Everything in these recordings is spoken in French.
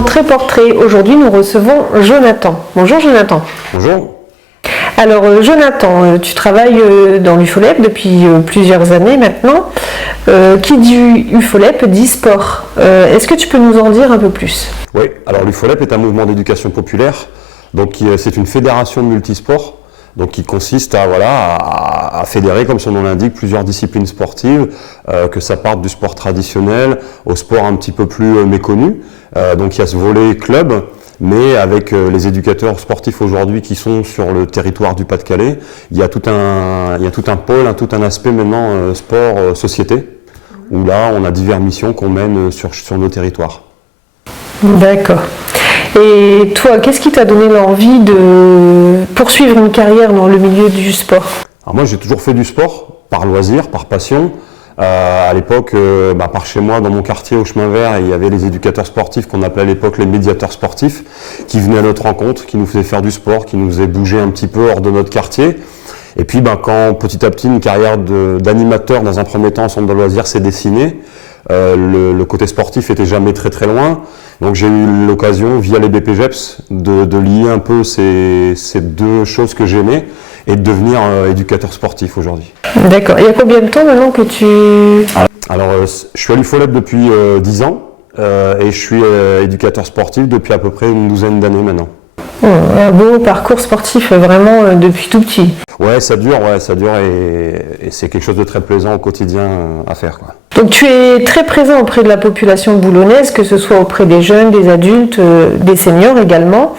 Entrée portrait. Aujourd'hui, nous recevons Jonathan. Bonjour Jonathan. Bonjour. Alors Jonathan, tu travailles dans l'UFOLEP depuis plusieurs années maintenant. Qui dit UFOLEP dit sport. Est-ce que tu peux nous en dire un peu plus? Oui, alors l'UFOLEP est un mouvement d'éducation populaire. Donc c'est une fédération de multisports. Donc qui consiste à fédérer, comme son nom l'indique, plusieurs disciplines sportives, que ça parte du sport traditionnel au sport un petit peu plus méconnu. Donc il y a ce volet club, mais avec les éducateurs sportifs aujourd'hui qui sont sur le territoire du Pas-de-Calais, il y a tout un pôle, tout un aspect maintenant sport société, où là on a diverses missions qu'on mène sur nos territoires. D'accord. Et toi, qu'est-ce qui t'a donné l'envie de poursuivre une carrière dans le milieu du sport? Alors moi, j'ai toujours fait du sport, par loisir, par passion. À l'époque, par chez moi, dans mon quartier au Chemin Vert, il y avait les éducateurs sportifs qu'on appelait à l'époque les médiateurs sportifs, qui venaient à notre rencontre, qui nous faisaient faire du sport, qui nous faisaient bouger un petit peu hors de notre quartier. Et puis, quand petit à petit, une carrière d'animateur dans un premier temps en centre de loisirs s'est dessinée, le côté sportif était jamais très très loin. Donc j'ai eu l'occasion, via les BPGEPS, de lier un peu ces deux choses que j'aimais et de devenir éducateur sportif aujourd'hui. D'accord. Il y a combien de temps maintenant que tu... Alors je suis à l'UFOLEP depuis 10 ans et je suis éducateur sportif depuis à peu près une douzaine d'années maintenant. Un beau parcours sportif vraiment depuis tout petit. Ouais, ça dure et c'est quelque chose de très plaisant au quotidien à faire, quoi. Donc tu es très présent auprès de la population boulonnaise, que ce soit auprès des jeunes, des adultes, des seniors également.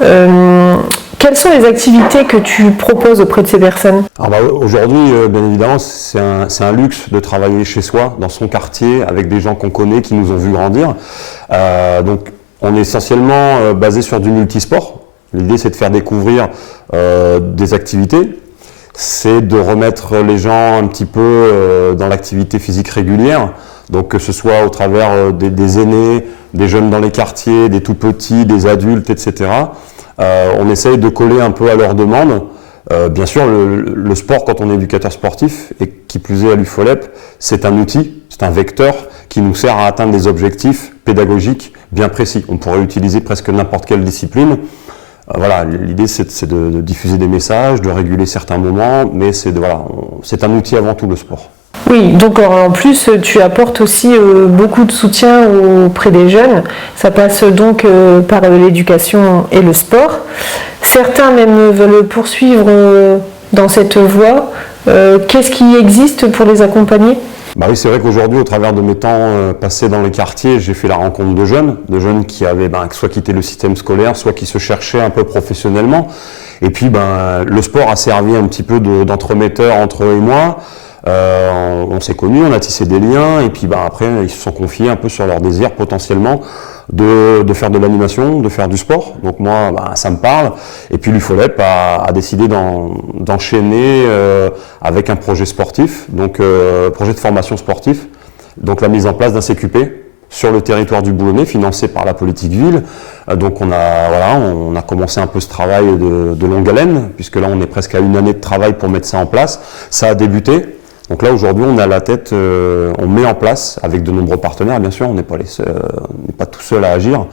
Quelles sont les activités que tu proposes auprès de ces personnes? Aujourd'hui, bien évidemment, c'est un luxe de travailler chez soi, dans son quartier, avec des gens qu'on connaît, qui nous ont vu grandir. Donc on est essentiellement basé sur du multisport. L'idée, c'est de faire découvrir des activités. C'est de remettre les gens un petit peu dans l'activité physique régulière. Donc que ce soit au travers des aînés, des jeunes dans les quartiers, des tout petits, des adultes, etc. On essaye de coller un peu à leurs demandes. Bien sûr, le sport, quand on est éducateur sportif, et qui plus est à l'UFOLEP, c'est un outil, c'est un vecteur qui nous sert à atteindre des objectifs pédagogiques bien précis. On pourrait utiliser presque n'importe quelle discipline. L'idée c'est de diffuser des messages, de réguler certains moments, mais c'est un outil avant tout, le sport. Oui, donc en plus tu apportes aussi beaucoup de soutien auprès des jeunes. Ça passe donc par l'éducation et le sport. Certains même veulent poursuivre dans cette voie. Qu'est-ce qui existe pour les accompagner? Oui, c'est vrai qu'aujourd'hui, au travers de mes temps passés dans les quartiers, j'ai fait la rencontre de jeunes qui avaient soit quitté le système scolaire, soit qui se cherchaient un peu professionnellement. Et puis, le sport a servi un petit peu d'entremetteur entre eux et moi. On s'est connus, on a tissé des liens, et puis après, ils se sont confiés un peu sur leur désir potentiellement de faire de l'animation, de faire du sport. Donc moi, ça me parle. Et puis l'UFOLEP a décidé d'enchaîner avec un projet sportif, donc projet de formation sportif, donc la mise en place d'un CQP sur le territoire du Boulonnais, financé par la politique ville. Donc on a commencé un peu ce travail de longue haleine, puisque là on est presque à une année de travail pour mettre ça en place. Ça a débuté. Donc là, aujourd'hui, on est à la tête, on met en place, avec de nombreux partenaires, bien sûr, on n'est pas tout seul à agir,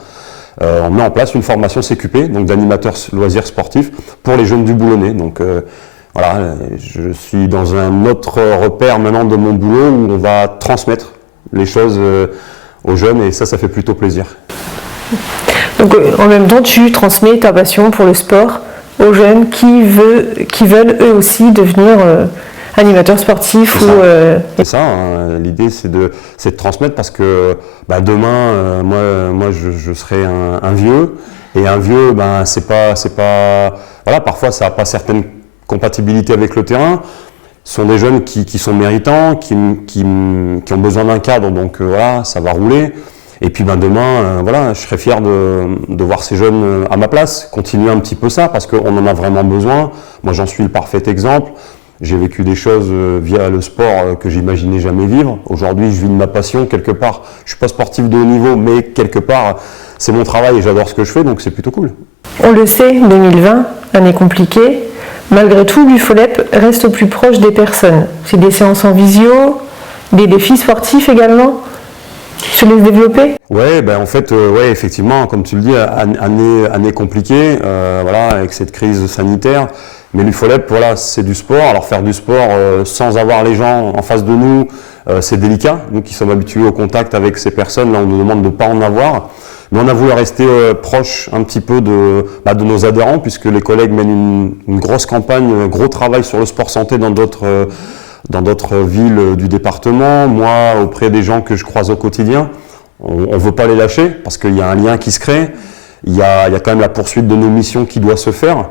on met en place une formation CQP, donc d'animateurs loisirs sportifs, pour les jeunes du Boulonnais. Donc je suis dans un autre repère maintenant de mon boulot, où on va transmettre les choses aux jeunes, et ça fait plutôt plaisir. Donc en même temps, tu transmets ta passion pour le sport aux jeunes qui veulent eux aussi devenir... animateur sportif C'est ça, l'idée c'est de transmettre, parce que demain, moi je serai un vieux, et un vieux, c'est pas parfois ça n'a pas certaines compatibilités avec le terrain. Ce sont des jeunes qui sont méritants, qui ont besoin d'un cadre, donc ça va rouler. Et puis demain, je serai fier de voir ces jeunes à ma place, continuer un petit peu ça, parce qu'on en a vraiment besoin. Moi j'en suis le parfait exemple. J'ai vécu des choses via le sport que j'imaginais jamais vivre. Aujourd'hui, je vis de ma passion quelque part. Je suis pas sportif de haut niveau, mais quelque part, c'est mon travail et j'adore ce que je fais, donc c'est plutôt cool. On le sait, 2020, année compliquée. Malgré tout, l'UFOLEP reste au plus proche des personnes. C'est des séances en visio, des défis sportifs également. Je te laisse développer. Ouais, ben en fait, ouais, effectivement, comme tu le dis, année compliquée, voilà, avec cette crise sanitaire. Mais l'UFOLEP, voilà, c'est du sport. Alors faire du sport sans avoir les gens en face de nous, c'est délicat. Nous qui sommes habitués au contact avec ces personnes, là, on nous demande de ne pas en avoir. Mais on a voulu rester proche un petit peu de nos adhérents, puisque les collègues mènent une grosse campagne, un gros travail sur le sport santé dans d'autres villes du département. Moi, auprès des gens que je croise au quotidien, on ne veut pas les lâcher parce qu'il y a un lien qui se crée. Il y a quand même la poursuite de nos missions qui doit se faire.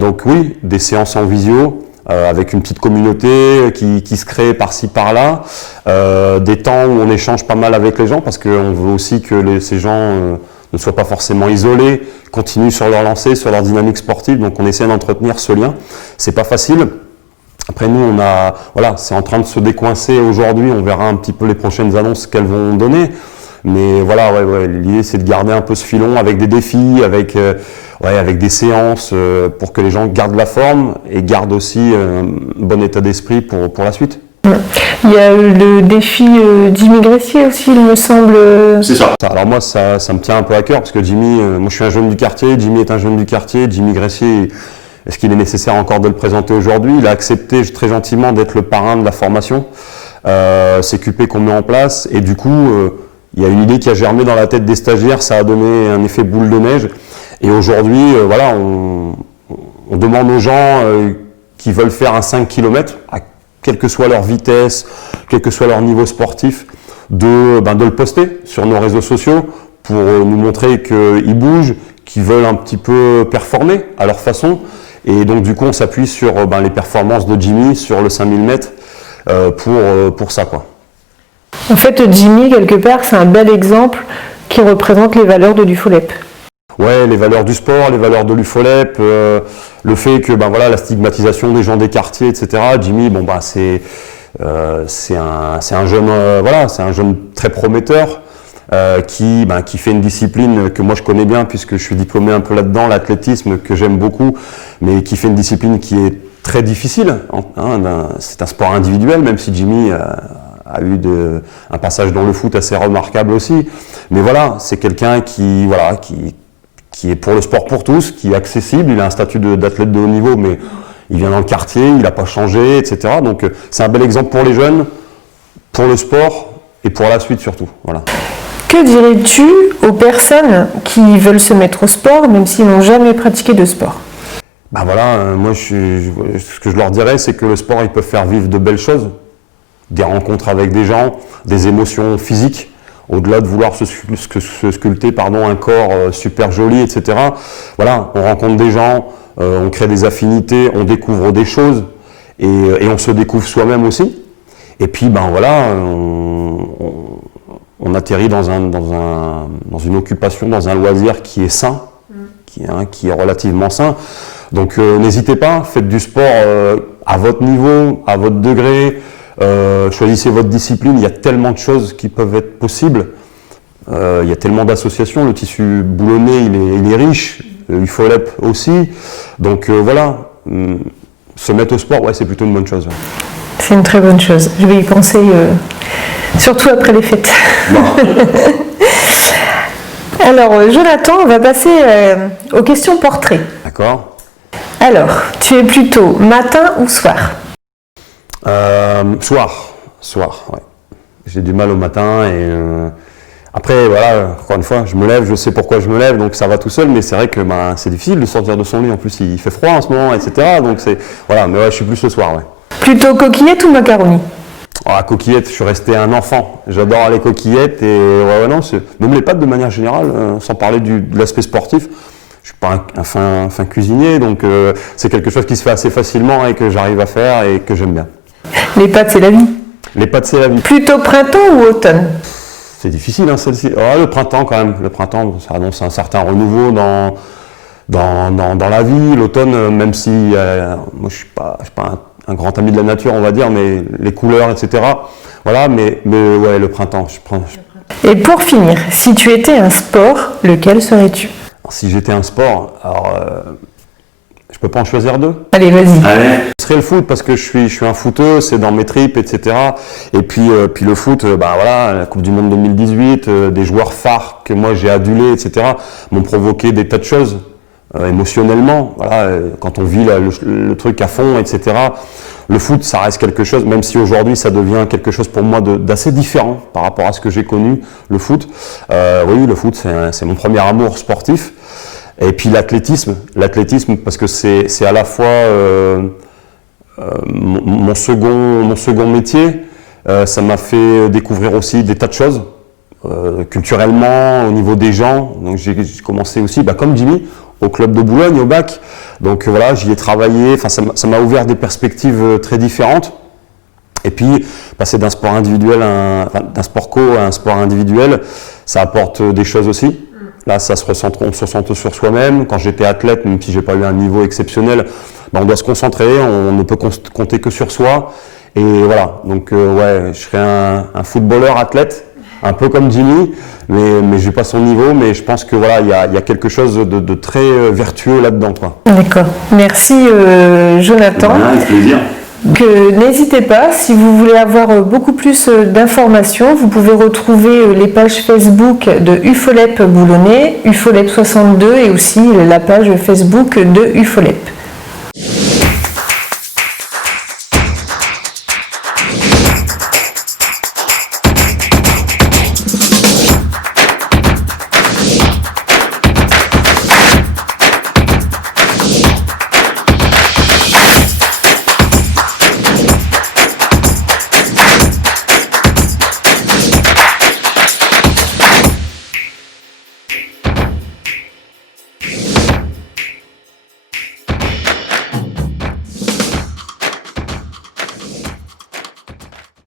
Donc oui, des séances en visio avec une petite communauté qui se crée par-ci par-là. Des temps où on échange pas mal avec les gens parce qu'on veut aussi que ces gens ne soient pas forcément isolés, continuent sur leur lancée, sur leur dynamique sportive. Donc on essaie d'entretenir ce lien. C'est pas facile. Après nous, voilà, c'est en train de se décoincer aujourd'hui. On verra un petit peu les prochaines annonces qu'elles vont donner. Mais voilà, ouais, l'idée c'est de garder un peu ce filon avec des défis, avec des séances pour que les gens gardent la forme et gardent aussi un bon état d'esprit pour la suite. Il y a le défi Jimmy Gressier aussi, il me semble. C'est ça. Alors moi, ça me tient un peu à cœur parce que Jimmy, moi je suis un jeune du quartier, Jimmy est un jeune du quartier, Jimmy Gressier, est-ce qu'il est nécessaire encore de le présenter aujourd'hui? Il a accepté très gentiment d'être le parrain de la formation, CQP qu'on met en place et du coup, il y a une idée qui a germé dans la tête des stagiaires, ça a donné un effet boule de neige. Et aujourd'hui, voilà, on demande aux gens qui veulent faire un 5 km, quelle que soit leur vitesse, quel que soit leur niveau sportif, de le poster sur nos réseaux sociaux pour nous montrer qu'ils bougent, qu'ils veulent un petit peu performer à leur façon. Et donc du coup, on s'appuie sur les performances de Jimmy sur le 5000 mètres pour ça, quoi. En fait, Jimmy, quelque part, c'est un bel exemple qui représente les valeurs de l'UFOLEP. Ouais, les valeurs du sport, les valeurs de l'UFOLEP, le fait que la stigmatisation des gens des quartiers, etc. Jimmy, c'est un jeune, c'est un jeune très prometteur qui fait une discipline que moi je connais bien puisque je suis diplômé un peu là-dedans, l'athlétisme que j'aime beaucoup, mais qui fait une discipline qui est très difficile. C'est un sport individuel, même si Jimmy a eu un passage dans le foot assez remarquable aussi. Mais voilà, c'est quelqu'un qui est pour le sport pour tous, qui est accessible, il a un statut d'athlète de haut niveau, mais il vient dans le quartier, il n'a pas changé, etc. Donc c'est un bel exemple pour les jeunes, pour le sport et pour la suite surtout. Voilà. Que dirais-tu aux personnes qui veulent se mettre au sport, même s'ils n'ont jamais pratiqué de sport? Moi ce que je leur dirais, c'est que le sport, il peut faire vivre de belles choses, des rencontres avec des gens, des émotions physiques, au-delà de vouloir se sculpter un corps super joli, etc. Voilà, on rencontre des gens, on crée des affinités, on découvre des choses et on se découvre soi-même aussi. Et puis on atterrit dans une occupation, dans un loisir qui est sain, qui est relativement sain. Donc n'hésitez pas, faites du sport à votre niveau, à votre degré. Choisissez votre discipline, il y a tellement de choses qui peuvent être possibles, il y a tellement d'associations, le tissu boulonnais il est riche, l'UFOLEP aussi, donc se mettre au sport, c'est plutôt une bonne chose. Ouais. C'est une très bonne chose, je vais y penser, surtout après les fêtes. Alors Jonathan, on va passer aux questions portraits. D'accord. Alors, tu es plutôt matin ou soir? Soir, ouais. J'ai du mal au matin et après, encore une fois, je me lève, je sais pourquoi je me lève, donc ça va tout seul, mais c'est vrai que c'est difficile de sortir de son lit, en plus il fait froid en ce moment, etc. Donc je suis plus le soir, ouais. Plutôt coquillette ou macaroni? Coquillette, je suis resté un enfant, j'adore les coquillettes et même les pâtes de manière générale, sans parler de l'aspect sportif. Je suis pas un fin cuisinier, donc c'est quelque chose qui se fait assez facilement et que j'arrive à faire et que j'aime bien. Les pâtes, c'est la vie. Les pâtes, c'est la vie. Plutôt printemps ou automne? C'est difficile, celle-ci. Le printemps, quand même. Le printemps, ça annonce un certain renouveau dans la vie. L'automne, même si moi, je suis pas un grand ami de la nature, on va dire, mais les couleurs, etc. Voilà, mais le printemps, je prends. Et pour finir, si tu étais un sport, lequel serais-tu? Si j'étais un sport, alors Je peux pas en choisir deux? Allez, vas-y. Ce serait le foot parce que je suis un footeux, c'est dans mes tripes, etc. Et puis le foot, voilà, la Coupe du Monde 2018, des joueurs phares que moi j'ai adulés, etc. m'ont provoqué des tas de choses émotionnellement. Voilà, quand on vit le truc à fond, etc. Le foot, ça reste quelque chose, même si aujourd'hui ça devient quelque chose pour moi d'assez différent par rapport à ce que j'ai connu, le foot. Oui, le foot, c'est mon premier amour sportif. Et puis l'athlétisme parce que c'est à la fois mon second métier. Ça m'a fait découvrir aussi des tas de choses culturellement au niveau des gens. Donc j'ai commencé aussi, comme Jimmy, au club de Boulogne, au bac. Donc voilà, j'y ai travaillé. Enfin, ça m'a ouvert des perspectives très différentes. Et puis passer d'un sport individuel, d'un sport co à un sport individuel, ça apporte des choses aussi. Là, on se ressent sur soi-même. Quand j'étais athlète, même si j'ai pas eu un niveau exceptionnel, on doit se concentrer, on ne peut compter que sur soi. Et voilà, donc ouais, je serais un footballeur athlète, un peu comme Jimmy, mais j'ai pas son niveau. Mais je pense que voilà, il y a quelque chose de très vertueux là-dedans, quoi. D'accord. Merci Jonathan. Avec plaisir. N'hésitez pas, si vous voulez avoir beaucoup plus d'informations, vous pouvez retrouver les pages Facebook de UFOLEP Boulonnais, UFOLEP 62 et aussi la page Facebook de UFOLEP.